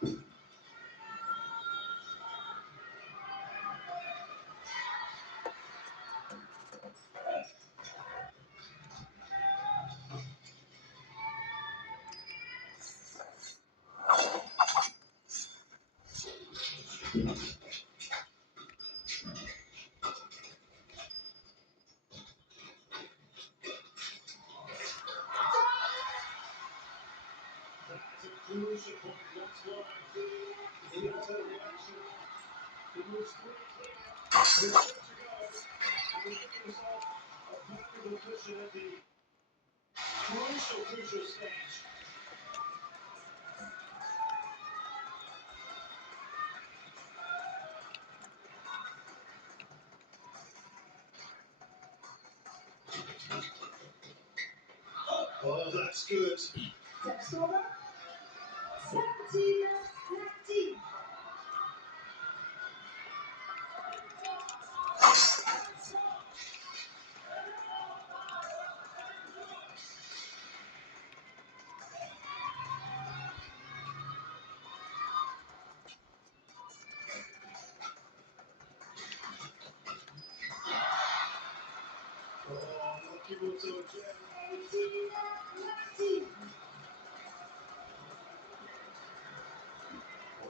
Oh, that's good.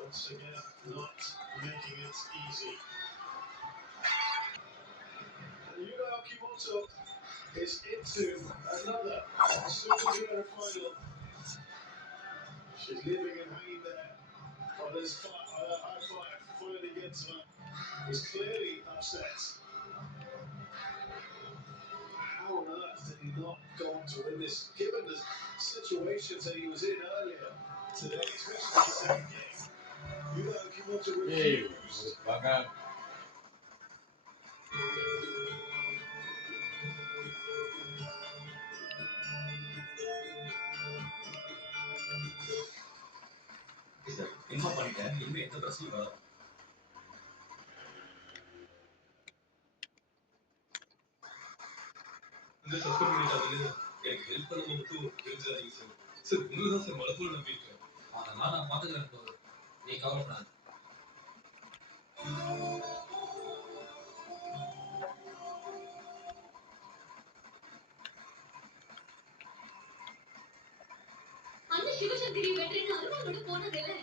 Once again, not making it easy. And Yuya Kimoto is into another Super Junior final. She's living and hanging there. Oh, this high five finally gets her. He's clearly upset. How on earth did he not go on to win this, given the situations that he was in earlier today, especially the second game? Yuya Kimoto refused. Inform பண்ணிட்டேன். இனிமே எந்த பிரச்சனையும் வராது. இந்த support பண்ணிட்டாங்க. எனக்கு help பண்ண மட்டும் தெரிஞ்சாதீங்க சார். சார் உங்களுக்கு தான் சார் மலப்பூர் நம்பியிருக்கேன். அதெல்லாம் நான் பார்த்துக்கிறேன் போது. நீ கவலைப்படாத. அந்த சிவசங்கரி வெற்றின்னு அருவாளோட போனதில்லை.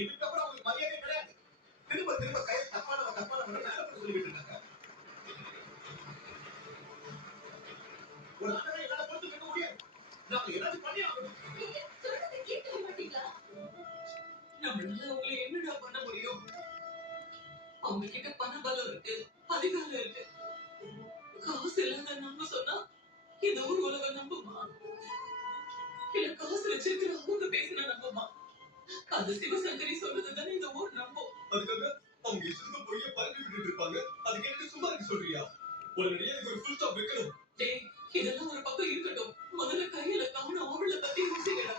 இதுக்கப்புறம் உங்களுக்கு மரியாதை கிடையாது. திரும்ப திரும்ப கை தப்பானவன் சொல்லிட்டு இருக்காங்க. ஒரு அண்ணனை என்னால பொறுத்து கேட்க முடியாது. நாம ஏதாவது பண்ணி ஆகணும். நீங்க சொல்றதை கேட்க மாட்டீங்களா? நம்மளால உங்களை என்னடா பண்ண முடியும்? அவங்க கிட்ட பண பலம் இருக்கு, அதிகாரம் இருக்கு. காசு இல்லாத நம்ம சொன்னா இந்த ஊர் உலகம் நம்புமா? இல்ல காசு வச்சிருக்கிற அவங்க பேசினா நம்புமா? அது சிவசங்கரி சொல்றதுதானே இந்த ஊர் நம்பும். அதுக்காக அவங்க இஷ்டத்துக்கு பொய்ய பரப்பி விட்டுட்டு இருப்பாங்க. அதுக்கு என்ன சும்மா இருக்கு சொல்றியா? உடனடியே அதுக்கு ஒரு ஃபுல் ஸ்டாப் வைக்கணும். டேய், இதெல்லாம் ஒரு பக்கம் இருக்கட்டும். முதல்ல கையில காணும் அவளை பத்தி யோசிக்கடா.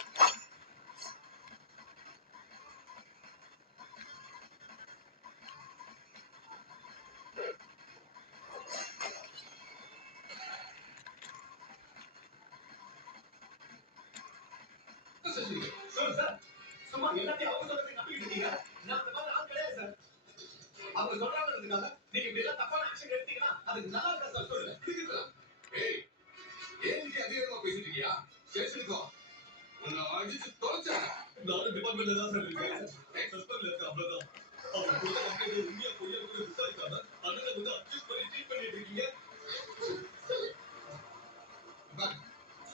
சார், சும்மா எல்லாத்தையும் அவங்க சொல்றதை நம்பிக்கிட்டு இருக்கீங்க. நான் அந்த மாதிரி ஆள் கிடையாது சார். அவங்க சொல்றாங்கிறதுக்காக நீங்க இப்படி எல்லாம் தப்பான ஆக்ஷன் எடுத்தீங்கன்னா அதுக்கு நல்லா இருக்கா சார் சொல்லுங்க. இதுக்கு ஏய், ஏன் நீங்க அதிகமா பேசிட்டு இருக்கியா? ஸ்டேஷனுக்கு வா. உன்னை அடிச்சு தொலைச்சாங்க. நானும் டிபார்ட்மெண்ட்ல தான் சார் இருக்கேன். சஸ்பெண்ட்ல இருக்க அவ்வளவுதான். அவங்க கொடுத்த கம்ப்ளைண்ட் உண்மையா பொய்யா கூட விசாரிக்காம அண்ணனை வந்து அக்யூஸ் பண்ணி ட்ரீட் பண்ணிட்டு இருக்கீங்க.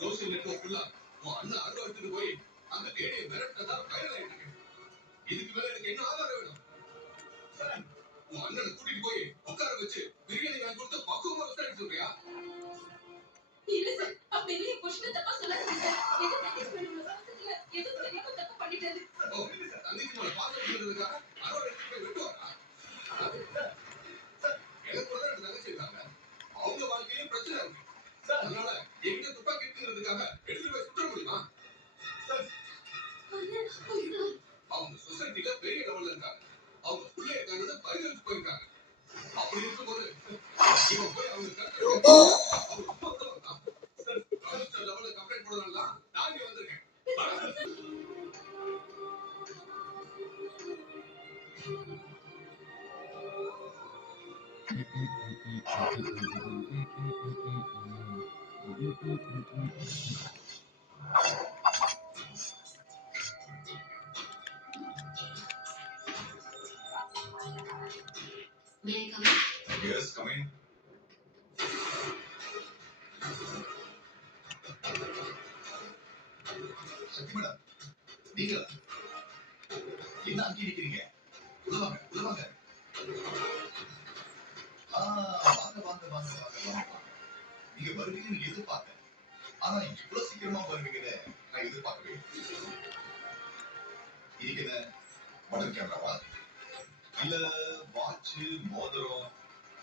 சோசியல் நெட்வொர்க் ஃபுல்லா உன் அண்ணன் அருவா எடுத்துட்டு போய் அந்த லேடியை மிரட்டதா வைரல் ஆயிட்டு இருக்கு. இதுக்கு மேல எனக்கு என்ன ஆதாரம் வேணும்? சார், உன் அண்ணனை கூட்டிட்டு போய் உட்கார வச்சு பிரியாணி நான் கொடுத்து பக்குவமா விசாரிக்க சொல்றியா? இல்ல சார், அப்படி இல்லையே புஷ்ண தப்பா சொல்லாதீங்க சார். எது தனிஸ் பண்ணுங்க சார். எது தெரியாம தப்பு பண்ணிட்டது. ஓ, தங்கச்சி மேல பாசம் இருக்கிறதுக்காக அரோட எடுத்து போய் வெட்டுவாரா? எனக்கு கூட ரெண்டு தங்கச்சி இருக்காங்க. அவங்க வாழ்க்கையிலும் பிரச்சனை இருக்கு. அதனால எங்க துப்பாக்கி இருக்குங்கிறதுக்காக எடுத்து போய் சுற்ற முடியுமா? அவங்க சொசைட்டில பெரிய லெவல்ல இருக்காங்க. அவங்க புள்ளை இருக்காங்கன்னு பரிதவிச்சு போயிருக்காங்க. அப்படி இருக்கும்போது இவன் போய் அவங்க கருத்து அவங்க சும்மா கூட வந்தான். கமிஷனர் லெவல்ல கம்ப்ளைண்ட் போடலாம் நான் இங்க வந்திருக்கேன். May I come in? Yes, come in. Sakthi madam, நீங்களா? என்ன அங்கே இருக்கிறீங்க? உள்ள வாங்க, உள்ள வாங்க. வாங்க, வாங்க, வாங்க, வாங்க, வாங்க. நீங்க வருவீங்கன்னு எதிர்பார்த்தேன். ஆனா இவ்வளவு சீக்கிரமா வருவீங்கன்னு நான் எதிர்பார்க்கவே இல்லை. இதுக்கு என்ன பட்டன் கேமராவா? இல்ல வாட்ச், மோதிரம்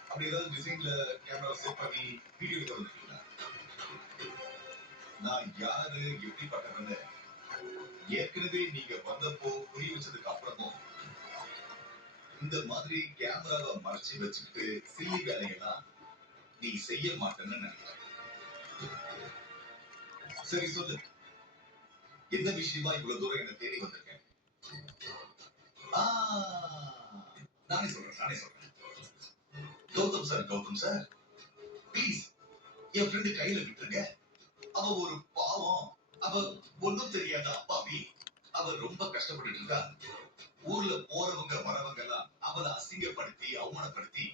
அப்படி ஏதாவது டிசைன்ல கேமரா செட் பண்ணி வீடியோ எடுக்க வந்திருக்கீங்களா? நான் யாரு எப்படிப்பட்டவன்னு ஏற்கனவே நீங்க வந்தப்போ புரிய வச்சதுக்கு அப்புறமும் இந்த மாதிரி கேமராவை மறைச்சு வச்சுக்கிட்டு சில்லி வேலையெல்லாம் நீ செய்ய மாட்டேன்னு நினைக்கிறேன். சரி சொல்லு, என்ன விஷயமா இவ்வளவு தூரம் என்ன தேடி வந்திருக்கேன்? நானே சொல்றேன். கௌதம் சார் ப்ளீஸ் என் ஃப்ரெண்டு கையில விட்டுருங்க. அவ ஒரு பாவம். அவ ஒன்னும் தெரியாத அப்பாவி. அவ ரொம்ப கஷ்டப்பட்டு இருக்கா. ஊர்ல போறவங்க வரவங்க எல்லாம் அவளை அசிங்கப்படுத்தி அவமானப்படுத்தி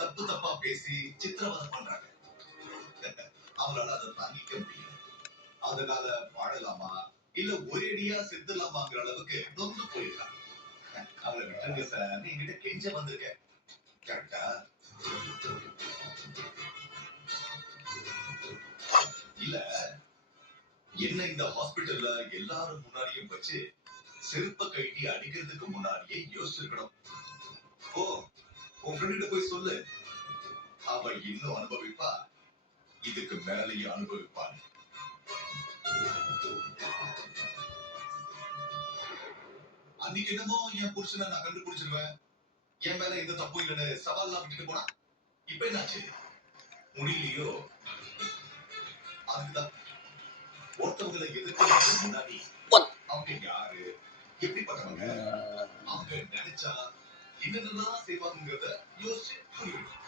தப்பு தப்பா பேசி சித்திரவதை பண்றாங்க. அவளால அதை தாங்கிக்க முடியல. அதனால வாழலாமா இல்ல ஒரேடியா செத்துலாமாங்கிற அளவுக்கு நொந்து போயிருக்கான். அவளை விட்டுருங்க சார், என்கிட்ட கெஞ்ச வந்திருக்க. கரெக்டா? இல்ல, என்ன இந்த ஹாஸ்பிட்டல்ல எல்லாரும் முன்னாடியும் வச்சு செருப்ப கட்டி அடிக்கிறதுக்கு முன்னாடியே யோசிச்சிருக்கணும். ஓ, உன் ஃப்ரெண்ட போய் சொல்லு, அவ இன்னும் அனுபவிப்பா, இதுக்கு மேலேயும் அனுபவிப்பான். அன்னைக்கு என்னமோ என் புருஷனை நான் கண்டுபிடிச்சிருவேன், என் மேல எந்த தப்பும் இல்லைன்னு சவால்லாம் விட்டுட்டு போனா, இப்ப என்னாச்சு? முடியலையோ? அதுக்குதான் ஒருத்தவங்களை எதிர்க்கிறதுக்கு முன்னாடி அவங்க யாரு எப்படிப்பட்டவங்க அவங்க நினைச்சா என்னென்னலாம் செய்வாங்கிறத யோசிச்சு புரியணும்.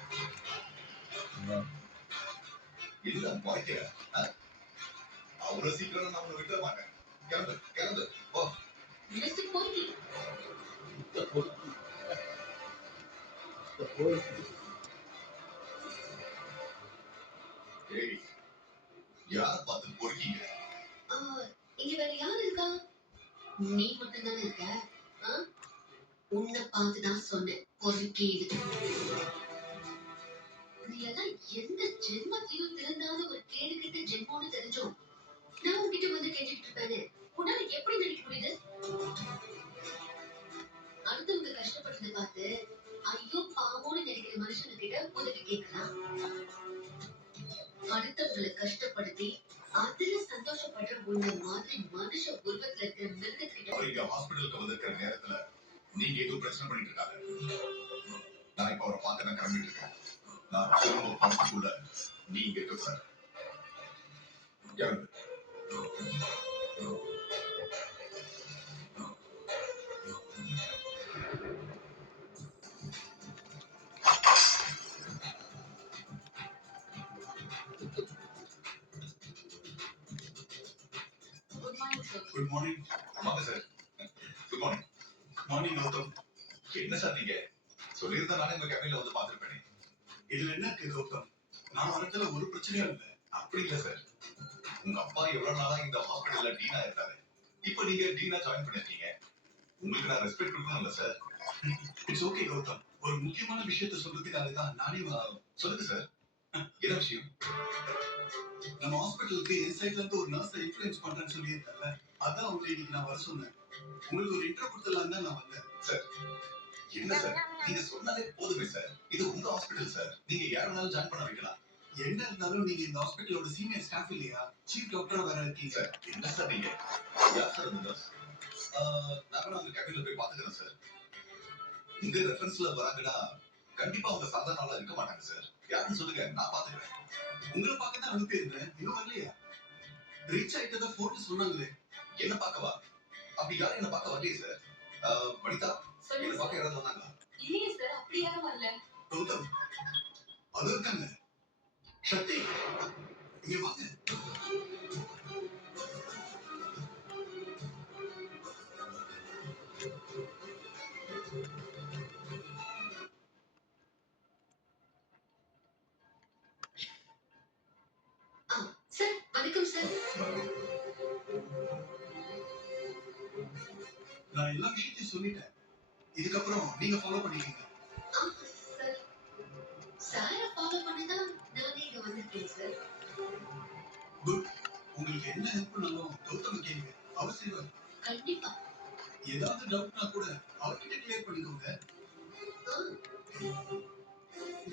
இல்ல முறைக்கிற அவ்வளவு சீக்கிரம் நான் உன்னை விட்டுற மாட்டேன். கிளம்பு ஓ. யார பார்த்து பொறுக்கீங்க? இங்க வேற யாரு இருக்கா? நீ மட்டும் தானே இருக்க. உன்னை பார்த்துதான் சொன்னேன் பொறுக்கீடு. நீ எல்லாம் எந்த ஜென்மத்திலும் திருந்தாத ஒரு கேடு கிட்ட ஜென்மோன்னு தெரிஞ்சோம் நான் உன்கிட்ட வந்து கேட்டுக்கிட்டு இருப்பேன்னு உன்னால எப்படி நினைக்க முடியுது? அடுத்தவங்க கஷ்டப்பட்டதை பார்த்து ஐயோ பாவோன்னு நினைக்கிற மனுஷங்க கிட்ட உதவி கேட்கலாம். அடுத்தவங்களை கஷ்டப்படுத்தி அதுல சந்தோஷப்படுற உன்ன மாதிரி மனுஷ உருவத்துல இருக்கிற மிருகத்துக்கிட்ட ஹாஸ்பிட்டலுக்கு வந்திருக்கிற நேரத்துல நீங்க எதுவும் பிரச்சனை பண்ணிட்டு இருக்காங்க. நான் இப்ப அவரை பார்க்க நான் கிளம்பிட்டு இருக்கேன். நான் திரும்ப பணத்துக்குள்ள நீங்க இருக்கக்கூடாது. கிளம்பு. Good morning. வாங்க sir. Good morning. Morning Gautham. என்ன சார் நீங்க சொல்லியிருந்தா நானே உங்க கேபின்ல வந்து பார்த்திருப்பேனே. இதுல என்ன இருக்கு கௌதம்? நான் வரதுல ஒரு பிரச்சனையும் இல்லை. அப்படி இல்லை சார். உங்க அப்பா எவ்வளவு நாளா இந்த ஹாஸ்பிட்டல்ல டீனா இருக்காரு. இப்ப நீங்க டீனா ஜாயின் பண்ணிருக்கீங்க. உங்களுக்கு நான் ரெஸ்பெக்ட் கொடுக்கணும்ல சார். It's okay Gautham. ஒரு முக்கியமான விஷயத்த சொல்றதுக்காக தான் நானே சொல்லுங்க சார். என்ன விஷயம்? நம்ம ஹாஸ்பிட்டலுக்கு இன்சைட்ல இருந்து ஒரு நர்ஸை இன்ஃப்ளூயன்ஸ் பண்றேன்னு சொல்லியிருந்தாங்க. அதான் உங்களை இன்னைக்கு நான் வர சொன்னேன். உங்களுக்கு ஒரு இன்ட்ரோ கொடுத்துடலாம் தான் நான் வந்தேன். சார் என்ன சார், நீங்க சொன்னாலே போதுமே சார். இது உங்க ஹாஸ்பிட்டல் சார். நீங்க யார் வேணாலும் ஜாயின் பண்ண வைக்கலாம். என்ன இருந்தாலும் நீங்க இந்த ஹாஸ்பிட்டலோட சீனியர் ஸ்டாஃப் இல்லையா? சீஃப் டாக்டரா வேற இருக்கீங்க. சார் என்ன சார் நீங்க? யார் சார் அந்த நர்ஸ்? நான் வேணா உங்க கேபின்ல போய் பாத்துக்கிறேன் சார். உங்க ரெஃபரன்ஸ்ல வராங்கன்னா கண்டிப்பா அவங்க சாதாரண ஆளா இருக்க மாட்டாங்க சார். யாருன்னு சொல்லுங்க, நான் பாத்துக்கிறேன். உங்களை பார்க்க தான் அனுப்பியிருந்தேன். இன்னும் வரலையா? ரீச் ஆயிட்டதா போன் சொன்னாங்களே. என்ன பார்க்கவா? அப்படி யாரும் என்ன பார்க்க வரலையே சார். வனிதா, என்ன பார்க்க யாராவது வந்தாங்களா? இல்லையே சார், அப்படி யாரும் வரல. கௌதம், அது இருக்காங்க. சக்தி, இங்க வாங்க. சார் வணக்கம் சார். நான் எல்லா விஷயத்தையும் சொல்லிட்டேன். இதுக்கப்புறம் நீங்க ஃபாலோ பண்ணிக்கீங்க. சார் சாரை ஃபாலோ பண்ணதான் நானே இங்க வந்திருக்கேன் சார். குட். உங்களுக்கு என்ன ஹெல்ப் பண்ணாலும் கௌதம் கேளுங்க. அவர் செய்வார். கண்டிப்பா. ஏதாவது டவுட்னா கூட அவர்கிட்ட கிளியர் பண்ணிக்கோங்க.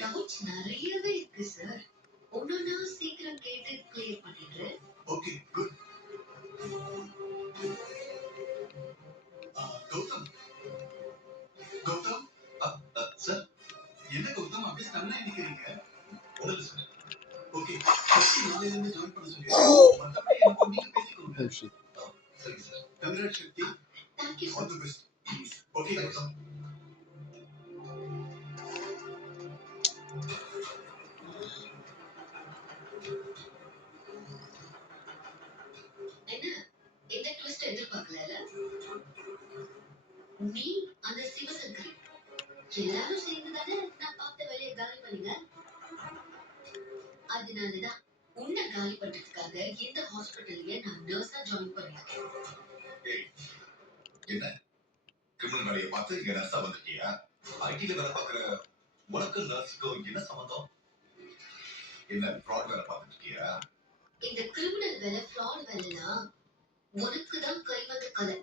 டவுட்ஸ் நிறையவே இருக்கு சார். ஒன்னொன்னா சீக்கிரம் கேட்டு கிளியர் பண்ணிடுறேன். Okay, good. Gautham, Gautham, sir என்ன கௌதம் அப்படியே ஸ்டன்னா நிக்கிறீங்க? ஒண்ணுல சார். ஓகே, சக்தி நாளையில இருந்து ஜாயின் பண்ண சொல்லிருக்கேன். மத்தபடி எனக்கு நீங்க பேசிக்கோங்க. சரி sir. Congrats Sakthi. Thank you all the best. Okay Gautham. என்ன இந்த ட்விஸ்ட் எதிர்பார்க்கல? நீ அந்த சிவசங்கரி எல்லாரும் சேர்ந்து தானே நான் பார்த்த வேலையை காலி பண்ணீங்க. அதனாலதான் உன்னை காலி பண்றதுக்காக இந்த ஹாஸ்பிட்டல்ல நான் நர்ஸா ஜாயின் பண்ணிருக்கேன். என்ன கிரிமினல் வேலையை பார்த்து இங்க நர்ஸா வந்துட்டியா? ஐடில வேலை பார்க்குற உனக்கு நர்ஸுக்கும் என்ன சம்பந்தம்? என்ன ஃப்ராட் வேலை பார்த்துட்டு இருக்கியா? இந்த கிரிமினல் வேலை ஃப்ராட் வேலைலாம் உனக்கு தான் கை வந்த கதை.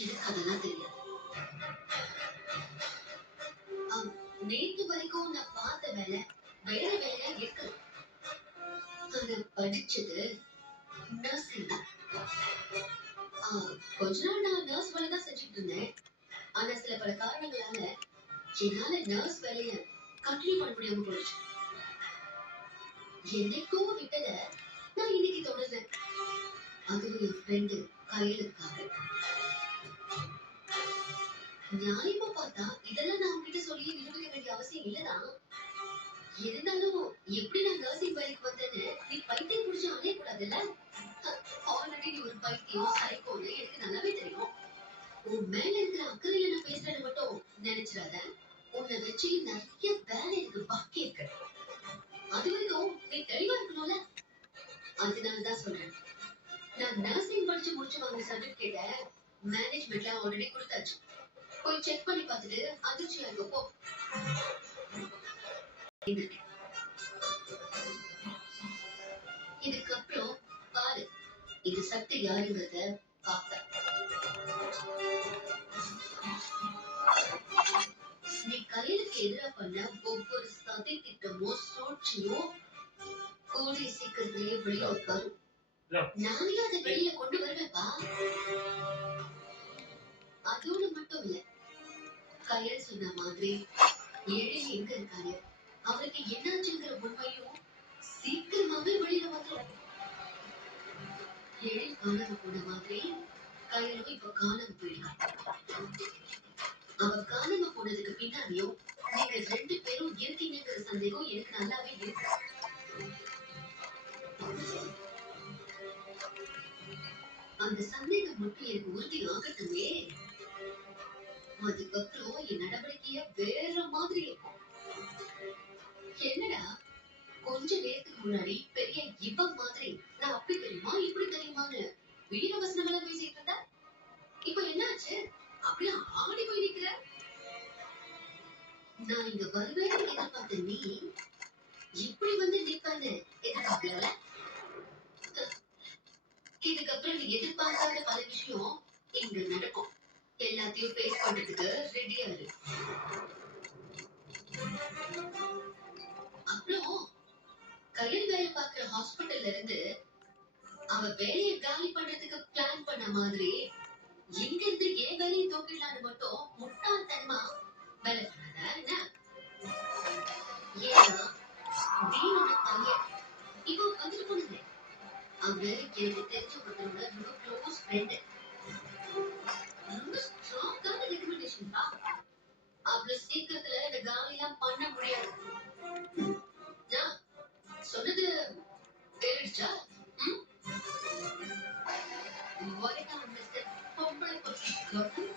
எனக்கு அதெல்லாம் தெரியாது. நேற்று வரைக்கும் நான் பார்த்த வேலை வேற வேலையா இருக்கு. ஆனா படிச்சது நர்சிங் தான். கொஞ்ச நாள் நான் நர்ஸ் வேலை தான் செஞ்சுட்டு இருந்தேன். ஆனா சில பல காரணங்களால என்னால நர்ஸ் வேலைய கண்டினியூ பண்ண முடியாம போயிடுச்சு. என்னைக்கோ விட்டத நான் இன்னைக்கு தொடர்றேன். அதுவும் என் ஃப்ரெண்டு கையிலுக்காக. நியாயமா பார்த்தா இதெல்லாம் நான் உங்ககிட்ட சொல்லி நிரூபிக்க வேண்டிய அவசியம் இல்லதான். இருந்தாலும் எப்படி நான் நர்சிங் வேலைக்கு வந்தேன்னு நீ பைத்தியம் பிடிச்சு அலைய கூடாதுல்ல? ஆல்ரெடி நீ ஒரு பைத்தியம் சைக்கோன்னு எனக்கு நல்லாவே தெரியும். உன் மேல இருக்கிற அக்கறையில நான் பேசுறேன்னு மட்டும் நினைச்சிடாத. உன்னை வச்சு நிறைய வேலை எனக்கு பாக்கி இருக்கு. அது வரைக்கும் நீ தெளிவா இருக்கணும்ல. அதனாலதான் சொல்றேன். நான் நர்சிங் படிச்சு முடிச்சு வாங்க சர்டிபிகேட்ட மேனேஜ்மெண்ட்ல ஆல்ரெடி கொடுத்தாச்சு. போய் செக் பண்ணி பார்த்துட்டு அதிர்ச்சியா இருக்க போ. இதுக்கப்புறம் பாரு இது சக்தி யாருங்கிறத பார்த்த. நீ கையிலுக்கு எதிராக பண்ண ஒவ்வொரு சதி திட்டமோ சூழ்ச்சியோ கூடிய சீக்கிரத்திலேயே வெளியே வரும். நானே அதை வெளியில கொண்டு வருவேப்பா. அதோடு மட்டும் இல்ல, கையல் சொன்ன மாதிரி ஏழை எங்க இருக்காரு, அவருக்கு என்னாச்சுங்கிற உண்மையும் சீக்கிரமாவே வெளியில வந்துடும். ஏழை காணாம போன மாதிரி கையலும் இப்ப காணாம போயிடலாம். அவ காணாம போனதுக்கு பின்னாடியும் நீங்க 2 பேரும் இருக்கீங்கிற சந்தேகம் எனக்கு நல்லாவே இருக்கு. அந்த சந்தேகம் மட்டும் எனக்கு உறுதி ஆகட்டுமே. அதுக்கப்புறம் என் நடவடிக்கைய வேற மாதிரி இருக்கும். என்னடா கொஞ்ச நேரத்துக்கு முன்னாடி பெரிய இவ மாதிரி நான் அப்படி தெரியுமா இப்படி தெரியுமான்னு வீரவசனங்களை பேசிட்டு இருந்தா இப்ப என்னாச்சு? அப்படியே ஆடி போய் நிக்கிற. நான் இங்க வருவேன்னு எதிர்பார்த்த நீ இப்படி வந்து நிப்பான்னு எதிர்பார்க்கல. இதுக்கப்புறம் நீ எதிர்பார்க்காத பல விஷயம் இங்க நடக்கும். எல்லாத்தையும் ஃபேஸ் பண்றதுக்கு ரெடியா இரு. அப்புறம் கையில் வேலை பார்க்குற ஹாஸ்பிட்டல்ல இருந்து அவ வேலையை காலி பண்றதுக்கு பிளான் பண்ண மாதிரி இங்க இருந்து ஏன் வேலையை தூக்கிடலான்னு மட்டும் முட்டாள்தனமா வேலை பண்ணாத என்ன? ஏன்னா தீனோட பையன் இப்போ வந்துட்டு போனது அவரு எனக்கு தெரிஞ்ச ஒருத்தரோட ரொம்ப க்ளோஸ் ஃப்ரெண்டு. ரொம்ப ஸ்ட்ராங்கான ரெக்கமெண்டேஷன் தான். அவ்வளவு சீக்கிரத்துல இந்த காலிலாம் பண்ண முடியாது. நான் சொன்னது கேட்டுடுச்சா? ம்? வரைக்கும் மிஸ்டர் பொம்பளை பத்தி கவனம்.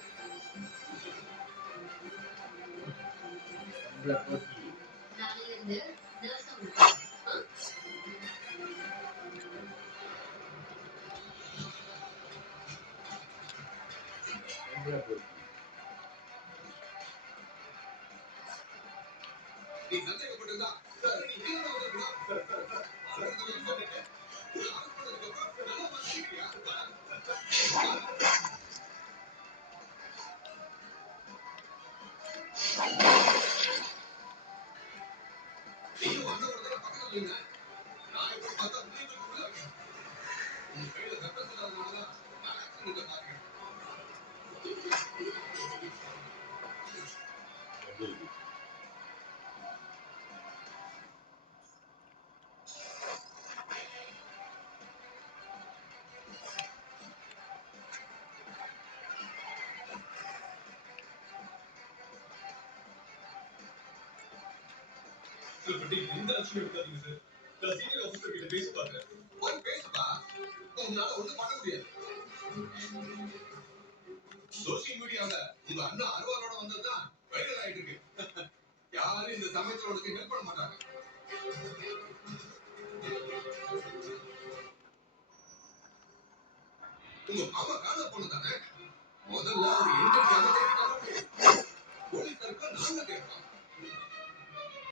நாளையில இருந்து நர்ஸா உனக்கு. நீ சந்தேகப்பட்டிருந்தா சார் நீ கீழே வந்துருக்கணும். ஆரம்பத்துல சொல்லிட்டு ஒரு ஹாஸ்பிட்டலுக்கு அப்புறம் நல்லா பார்த்துக்கிட்டியா? நீயும் அண்ணனோட தானே பக்கத்துல இருந்த. நான் இப்ப பார்த்தா புரியுதுக்குள்ள உன் கையில ரத்தம் இல்லாதனாலதான் நான் ஆக்சிடென்ட்ல பாக்குறேன். சார் பட்டி எந்த ஆக்ஷனும் எடுக்காதீங்க சார். நான் சீனியர் ஆஃபீஸர் கிட்ட பேசி பார்க்கிறேன். போய் பேசுப்பா. உன்னால ஒண்ணும் பண்ண முடியாது. சோசியல் மீடியால உங்க அண்ணா அருவாளோட வந்ததுதான் வைரல் ஆயிட்டு இருக்கு. யாரும் இந்த சமயத்துல உனக்கு ஹெல்ப் பண்ண மாட்டாங்க. உங்க மாமா காண போனதானே முதல்ல ஒரு என்கொயரி தேடிட்டாலும் போலீஸாருக்கு நாங்க கேட்போம்.